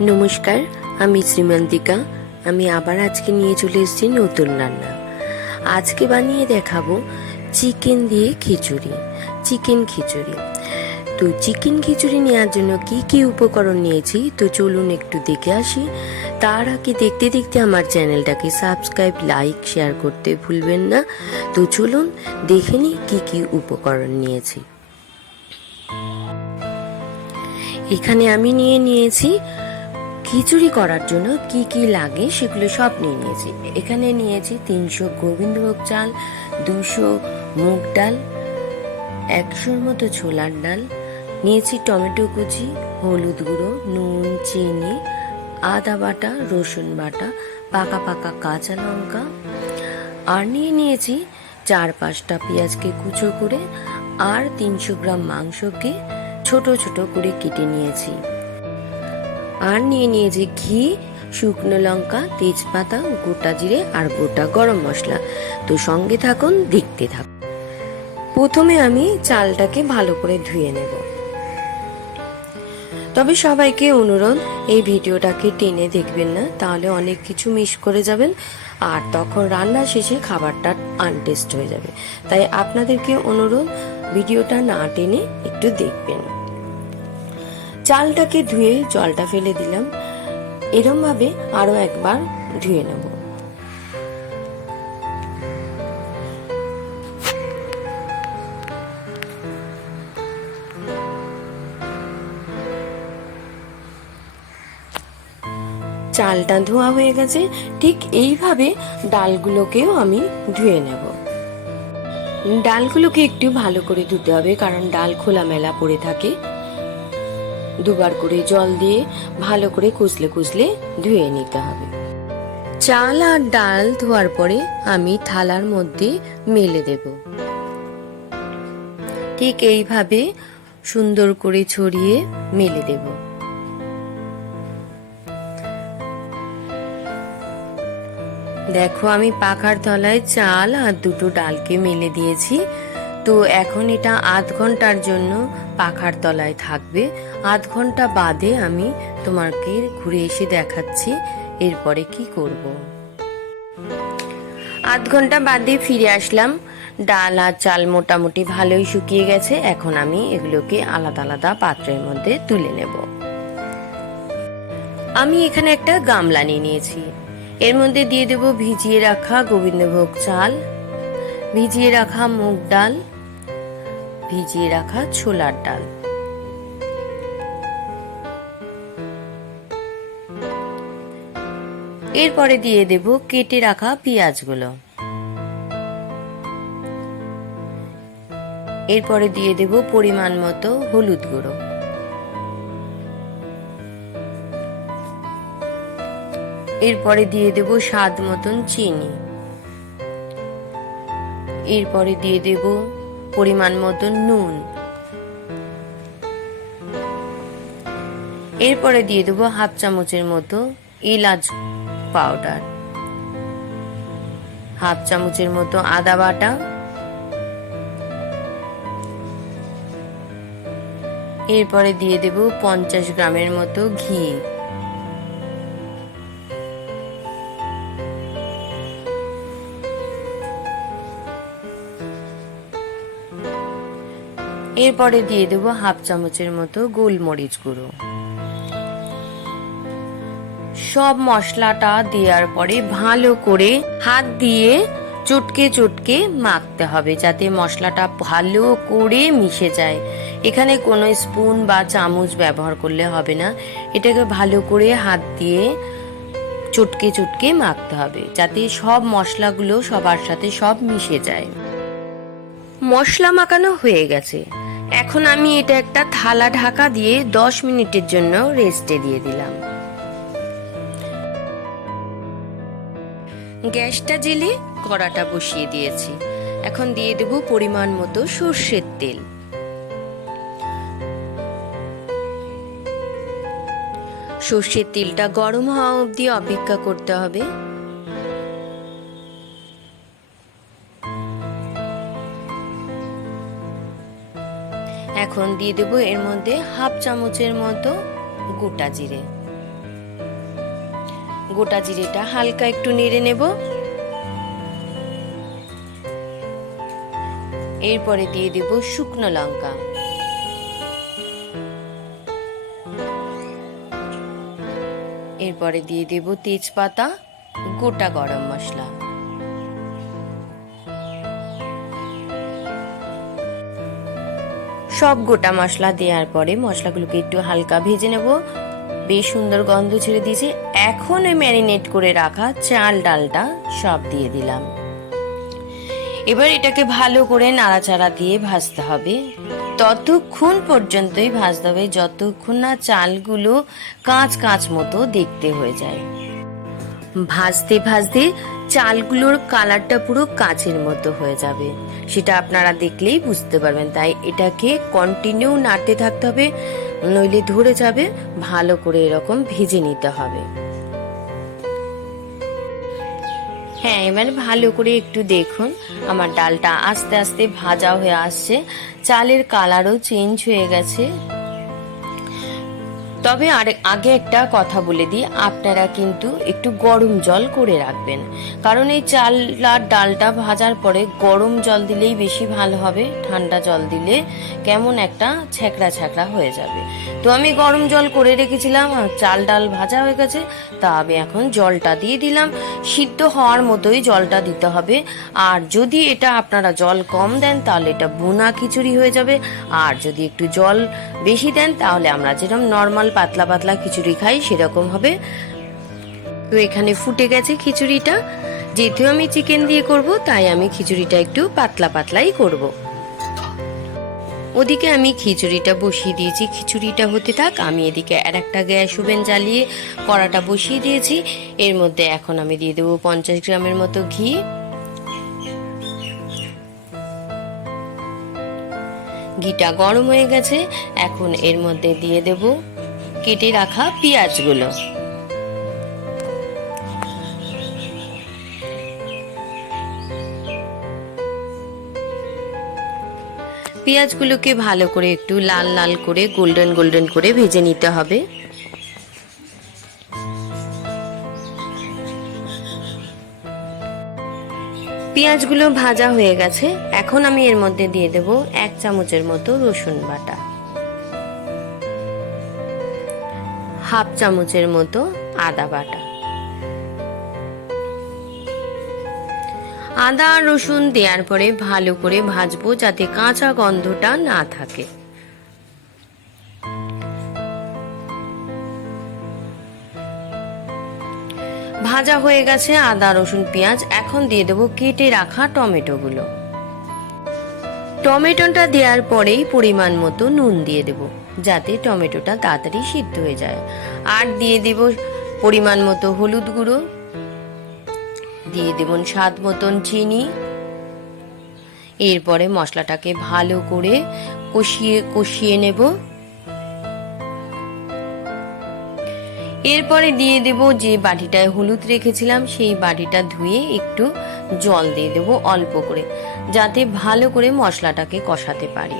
নমস্কার, আমি শ্রীমন্তিকা। আমি আবার আজকে নিয়ে চলে এসেছি নতুন রান্না। আজকে বানিয়ে দেখাবো চিকেন দিয়ে খিচুড়ি, চিকেন খিচুড়ি। তো চিকেন খিচুড়ি নেওয়ার জন্য কি কি উপকরণ নিয়েছি? তো চলুন একটু দেখে আসি। তার আগে দেখতে দেখতে আমার চ্যানেলটাকে সাবস্ক্রাইব, লাইক, শেয়ার করতে ভুলবেন না। তো চলুন দেখে নিই কী কী উপকরণ নিয়েছি। এখানে আমি নিয়ে নিয়েছি খিচুড়ি করার জন্য কি কি লাগে সেগুলো সব নিয়ে নিয়েছি। এখানে নিয়েছি তিনশো গোবিন্দভোগ চাল, দুশো মুগ ডাল, একশোর মতো ছোলার ডাল, নিয়েছি টমেটো কুচি, হলুদ গুঁড়ো, নুন, চিনি, আদা বাটা, রসুন বাটা, পাকা পাকা কাঁচা লঙ্কা। আর নিয়ে নিয়েছি চার পাঁচটা পেঁয়াজকে কুচো করে, আর তিনশো গ্রাম মাংসকে ছোট ছোট করে কেটে নিয়েছি। আর নিয়ে নিয়েছি ঘি, শুকনো লঙ্কা, তেজপাতা গোটা জিরে আর গোটা গরম মশলা। তো সঙ্গে থাকুন, দেখতে থাকুন। প্রথমে আমি চালটাকে ভালো করে ধুয়ে নেব। তবে সবাইকে অনুরোধ, এই ভিডিওটাকে টেনে দেখবেন না, তাহলে অনেক কিছু মিস করে যাবেন আর তখন রান্না শেষে খাবারটা আনটেস্ট হয়ে যাবে। তাই আপনাদেরকে অনুরোধ, ভিডিওটা না টেনে একটু দেখবেন। চালটাকে ধুয়ে জলটা ফেলে দিলাম। এরম ভাবে আরও একবার ধুয়ে নেব। চালটা ধোয়া হয়ে গেছে, ঠিক এইভাবে ডালগুলোকেও আমি ধুয়ে নেব। ডালগুলোকে একটু ভালো করে ধুতে হবে, কারণ ডাল খোলামেলা পড়ে থাকে। দুবার করে জল দিয়ে ভালো করে কুচলে কুচলে ধুয়ে নিতে হবে। চাল আর ডাল ধোয়ার পরে আমি থালার মধ্যে মেলে দেব। ঠিক এইভাবে সুন্দর করে ছড়িয়ে মেলে দেব। দেখো আমি পাখার তলায় চাল আর দুটো ডালকে মেলে দিয়েছি। তো এখন এটা আধ ঘণ্টার জন্য পাখার তলায় থাকবে। আধ ঘণ্টা বাদে আমি তোমাকে ঘুরে এসে দেখাচ্ছি, এরপরে কি করব। আধ ঘণ্টা বাদে ফিরে আসলাম। ডাল আর চাল মোটামুটি ভালোই শুকিয়ে গেছে, এখন আমি এগুলোকে আলাদা আলাদা পাত্রের মধ্যে তুলে নেব। আমি এখানে একটা গামলা নিয়ে নিয়েছি। এর মধ্যে দিয়ে দেব ভিজিয়ে রাখা গোবিন্দভোগ চাল, ভিজিয়ে রাখা মুগ ডাল ভিজিয়ে রাখা ছোলার ডাল। এরপরে দিয়ে দেব কেটে রাখা পেঁয়াজগুলো। এরপরে দিয়ে দেব পরিমাণ মতো হলুদ গুঁড়ো। এরপরে দিয়ে দেব স্বাদ মতন চিনি। এরপরে দিয়ে দেব পরিমাণ মতো নুন। এরপরে দিয়ে দেবো হাফ চামচের মতো এলাচ পাউডার। হাফ চামচের মতো আদা বাটা। এরপরে দিয়ে দেব পঞ্চাশ গ্রামের মতো ঘি। এরপরে দিয়ে দেবো হাফ চামচের মতো গোলমরিচ গুঁড়ো। সব মশলাটা দেওয়ার পরে ভালো করে হাত দিয়ে চটকে চটকে মাখতে হবে যাতে মশলাটা ভালো করে মিশে যায়। এখানে কোনো স্পুন বা চামচ ব্যবহার করলে হবে না। এটাকে ভালো করে হাত দিয়ে চটকে চটকে মাখতে হবে যাতে সব মশলাগুলো সবার সাথে সব মিশে যায়। মশলা মাখানো হয়ে গেছে। এখন আমি এটা একটা থালা ঢাকা দিয়ে দশ মিনিটের জন্য রেস্টে দিয়ে দিলাম। গ্যাসটা জেলে কড়াটা বসিয়ে দিয়েছি। এখন দিয়ে দেব পরিমাণ মতো সর্ষের তেল। সর্ষের তেলটা গরম হওয়া অবধি অপেক্ষা করতে হবে। এখন দিয়ে দেব, এর মধ্যে হাফ চামচের মতো গোটা জিরে। গোটা জিরেটা হালকা একটু নেড়ে নেব। এরপরে দিয়ে দেব শুকনো লঙ্কা। এরপরে দিয়ে দেব তেজপাতা, গোটা গরম মশলা। সব গোটা মশলা দেওয়ার পরে মশলাগুলোকে একটু হালকা ভেজে নেব। বেশ সুন্দর গন্ধ ছেড়ে দিয়েছে। এখন ওই ম্যারিনেট করে রাখা চাল ডালটা সব দিয়ে দিলাম। এবার এটাকে ভালো করে নাড়াচাড়া দিয়ে ভাজতে হবে। ততক্ষণ পর্যন্তই ভাজতে হবে, যতক্ষণ না চালগুলো কাঁচ কাঁচ মতো দেখতে হয়ে যায়। ভাজতে ভাজতে চালগুলোর কালারটা পুরো কাচের মতো হয়ে যাবে। সেটা আপনারা দেখলেই বুঝতে পারবেন, তাই এটাকে কন্টিনিউ নাড়তে থাকতে হবে, নইলে ধরে যাবে, ভালো করে এরকম ভেজে নিতে হবে। হ্যাঁ এবার ভালো করে একটু দেখুন, আমার ডালটা আস্তে আস্তে ভাজা হয়ে আসছে, চালের কালারও চেঞ্জ হয়ে গেছে। তবে আর আগে একটা কথা বলে দিই, আপনারা কিন্তু একটু গরম জল করে রাখবেন। কারণ এই চাল আর ডালটা ভাজার পরে গরম জল দিলেই বেশি ভালো হবে, ঠান্ডা জল দিলে কেমন একটা ছ্যাঁকড়া ছ্যাঁকড়া হয়ে যাবে। তো আমি গরম জল করে রেখেছিলাম চাল ডাল ভাজা হয়ে গেছে, তা আমি এখন জলটা দিয়ে দিলাম। সিদ্ধ হওয়ার মতোই জলটা দিতে হবে। আর যদি এটা আপনারা জল কম দেন, তাহলে এটা বোনা খিচুড়ি হয়ে যাবে। আর যদি একটু জল বেশি দেন, তাহলে আমরা যেরকম নর্মাল পাতলা পাতলা খিচুড়ি খাই, সেরকম হবে। তো এখানে ফুটে গেছে খিচুড়িটা। যেহেতু আমি চিকেন দিয়ে করব, তাই আমি খিচুড়িটা একটু পাতলা পাতলাই করব। ওদিকে আমি খিচুড়িটা বসিয়ে দিয়েছি। খিচুড়িটা হতে থাক, আমি এদিকে আর একটা গ্যাস ওভেন জ্বালিয়ে কড়াটা বসিয়ে দিয়েছি। এর মধ্যে এখন আমি দিয়ে দেবো পঞ্চাশ গ্রামের মতো ঘি। ঘিটা গরম হয়ে গেছে, এখন এর মধ্যে দিয়ে দেব কেটে রাখা পেঁয়াজগুলো। পেঁয়াজগুলোকে ভালো করে একটু লাল লাল করে, গোল্ডেন গোল্ডেন করে ভেজে নিতে হবে। পেঁয়াজগুলো ভাজা হয়ে গেছে। এখন আমি এর মধ্যে দিয়ে দেব এক চামচের মতো রসুন বাটা। হাফ চামচের মতো আদা বাটা। আদা আর রসুন দেওয়ার পরে ভালো করে ভাজবো যাতে কাঁচা গন্ধটা না থাকে। ভাজা হয়ে গেছে আদা, রসুন, পেঁয়াজ। এখন দিয়ে দেবো কেটে রাখা টমেটোগুলো। টমেটোটা দেওয়ার পরেই পরিমাণ মতো নুন দিয়ে দেব, যাতে টমেটোটা তাড়াতাড়ি সিদ্ধ হয়ে যায়। আর দিয়ে দেব পরিমাণ মতো হলুদ গুঁড়ো। দিয়ে দেবন স্বাদ মতন চিনি। এরপরে মশলাটাকে ভালো করে কষিয়ে কষিয়ে নেব। এরপরে দিয়ে দেব যে বাটিটায় হলুদ রেখেছিলাম, সেই বাটিটা ধুয়ে একটু জল দিয়ে দেব অল্প করে, যাতে ভালো করে মশলাটাকে কষাতে পারি।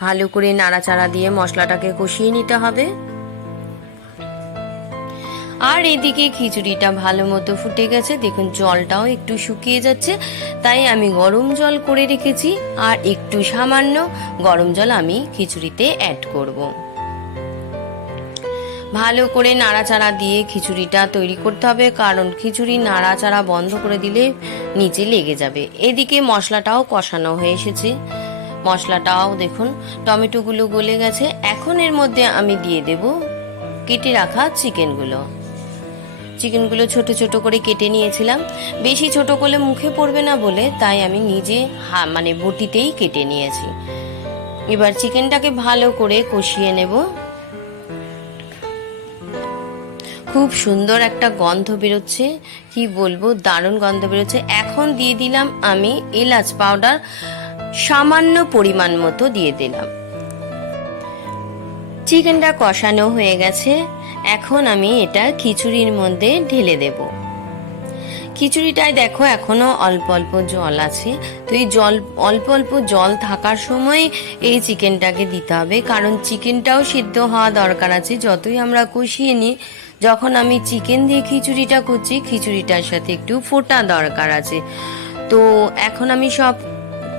ভালো করে নাড়াচাড়া দিয়ে মশলাটাকে কষিয়ে নিতে হবে। এদিকে খিচুড়িটা ভালো মতো ফুটে গেছে। দেখুন, জলটাও একটু শুকিয়ে যাচ্ছে। তাই আমি গরম জল করে রেখেছি। আর একটু সামান্য গরম জল আমি খিচুড়িতে অ্যাড করব। ভালো করে নাড়াচাড়া দিয়ে খিচুড়িটা তৈরি করতে হবে। কারণ খিচুড়ি নাড়াচাড়া বন্ধ করে দিলে নিচে লেগে যাবে। এদিকে মশলাটাও কষানো হয়ে এসেছে। মশলাটাও দেখুন, টমেটোগুলো গলে গেছে। এখন এর মধ্যে আমি দিয়ে দেব কেটে রাখা চিকেনগুলো। চিকেনগুলো ছোট ছোট করে কেটে নিয়েছিলাম। বেশি ছোট করলে মুখে পড়বে না বলে তাই আমি নিজে হা মানে বটিতেই কেটে নিয়েছি। এবার চিকেনটাকে ভালো করে কষিয়ে নেব। খুব সুন্দর একটা গন্ধ বেরোচ্ছে। কি বলব, দারুণ গন্ধ বেরোচ্ছে। এখন দিয়ে দিলাম আমি এলাচ পাউডার, সামান্য পরিমাণ মতো দিয়ে দিলাম। চিকেনটা কষানো হয়ে গেছে। এখন আমি এটা খিচুড়ির মধ্যে ঢেলে দেব। খিচুড়িটায় দেখো এখনও অল্প অল্প জল আছে। তো এই জল, অল্প অল্প জল থাকার সময় এই চিকেনটাকে দিতে হবে। কারণ চিকেনটাও সিদ্ধ হওয়া দরকার আছে। যতই আমরা কষিয়ে নিই, যখন আমি চিকেন দিয়ে খিচুড়িটা করছি, খিচুড়িটার সাথে একটু ফোটা দরকার আছে। তো এখন আমি সব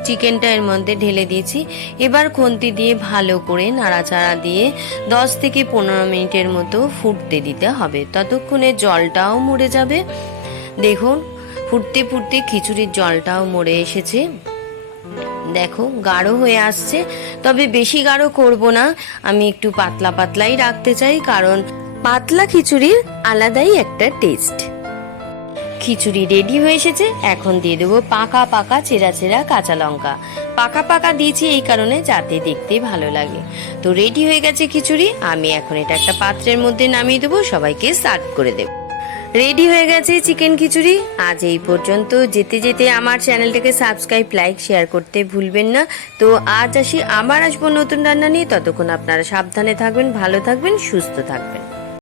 চিকেনটা এর মধ্যে ঢেলে দিয়েছি। এবার খুন্তি দিয়ে ভালো করে নাড়াচাড়া দিয়ে দশ থেকে পনেরো মিনিটের মতো ফুটতে দিতে হবে। ততক্ষণে জলটাও মরে যাবে। দেখুন, ফুটতে ফুটতে খিচুড়ির জলটাও মরে এসেছে। দেখো, গাঢ় হয়ে আসছে। তবে বেশি গাঢ় করব না। আমি একটু পাতলা পাতলাই রাখতে চাই, কারণ পাতলা খিচুড়ির আলাদাই একটা টেস্ট। খিচুড়ি রেডি হয়ে এসেছে। এখন দিয়ে দেবো পাকা পাকা চেরা চেরা কাঁচা লঙ্কা। পাকা পাকা দিয়েছি এই কারণে যাতে দেখতে ভালো লাগে। তো রেডি হয়ে গেছে খিচুড়ি। আমি এখন এটা একটা পাত্রের মধ্যে নামিয়ে দেবো, সবাইকে সার্ভ করে দেবো। রেডি হয়ে গেছে চিকেন খিচুড়ি। আজ এই পর্যন্ত যেতে যেতে আমার চ্যানেলটাকে সাবস্ক্রাইব লাইক শেয়ার করতে ভুলবেন না। তো আজ আসি, আবার আসব নতুন রান্না নিয়ে। ততক্ষণ আপনারা সাবধানে থাকবেন, ভালো থাকবেন, সুস্থ থাকবেন।